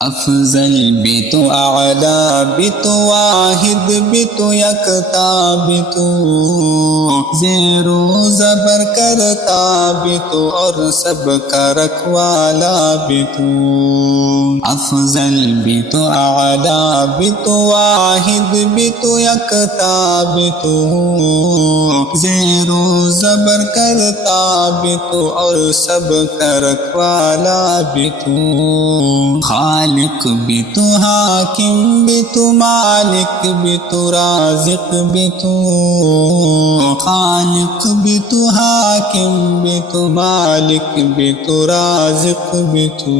افضل بھی تو، اعلیٰ بھی تو، واحد بھی تو، یکتا بھی تو، زیر و زبر کرتا بھی تو، اور سب کا رکھوالا بھی تو۔ افضل بھی تو، اعلیٰ بھی تو، واحد بھی تو، یکتا بھی تو، زیر و زبر کرتا بھی تو، اور سب کا رکھوالا بھی تو۔ خالق بھی تو، حاکم بھی تو، مالک بھی تو، رازق بھی تو۔ خالق بھی تو، حاکم بھی تو، مالک بھی تو، رازق بھی تو۔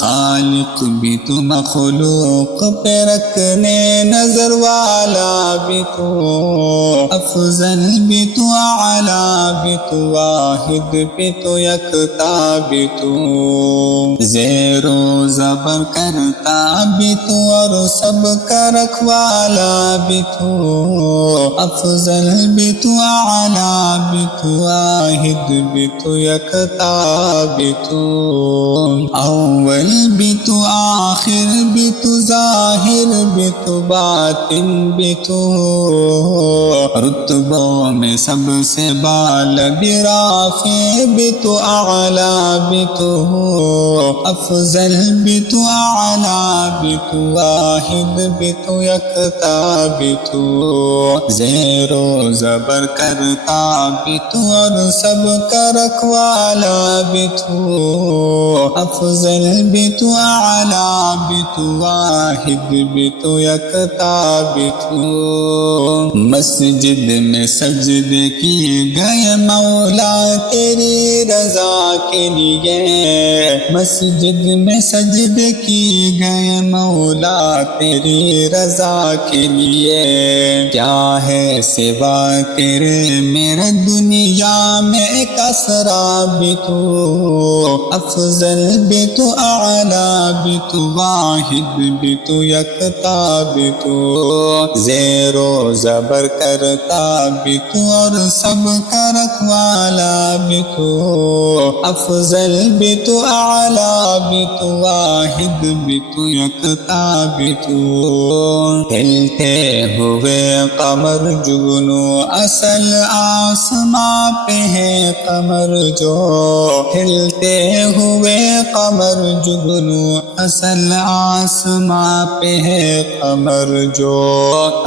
خالق بھی تو، مخلوق پہ رکھنے نظر والا بھی تو۔ افضل بھی تو، اعلیٰ بھی تو، واحد بھی تو، یکتا بھی تو، زیر و زبر کرتا بھی تو، اور سب کا رکھوالا بھی تو۔ افضل بھی تو، اعلیٰ بھی تو، واحد بھی تو، یکتا بھی تو۔ اول بھی تو، آخر بھی تو، ظاہر بھی تو، باطن بھی تو، رتبوں میں سب سے بالا بھی، رافع بھی تو، اعلیٰ بھی تو۔ افضل بھی تو، اعلیٰ بھی تو، واحد بھی تو، یکتا بھی تو، زیر و زبر کرتا بھی تو، اور سب کا رکھوالا بھی تو۔ افضل بھی تو، اعلیٰ بھی تو، واحد بھی تو، یکتا بھی تو۔ مسجد میں سجدے کی گئے مولا تیری رضا کے لیے، مسجد میں سجدے کی گئے مولا تیری رضا کے لیے، کیا ہے سوا تیرے میرے دنیا میں ایک اسرا بھی تو۔ افضل بھی تو، اعلیٰ بھی تو، واحد بھی تو، یکتا بھی تو، زیر و زبر کرتا بھی تو، اور سب کا رکھوالا بھی تو۔ افضل بھی تو، اعلیٰ بھی تو، واحد بھی تو، یکتا بھی تو۔ ہلتے ہوئے قمر جگنو اصل آسماں پہ ہے قمر جو، ہلتے ہوئے قمر جگنو اصل آسماں پہ ہے قمر جو،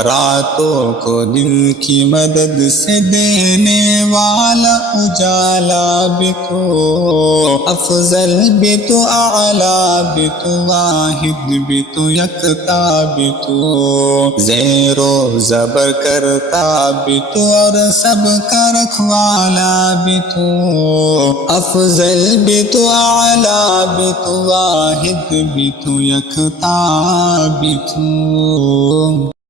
راتوں کو دل کی مدد سے دینے والا اجالا بھی تو۔ افضل بھی تو، اعلیٰ بھی تو، واحد بھی تو، یکتا بھی تو، زیر و زبر کرتا بھی تو، اور سب کا رکھوالا بھی تو۔ افضل بھی تو، اعلیٰ بھی تو، واحد بھی تو، یکتا بھی تو۔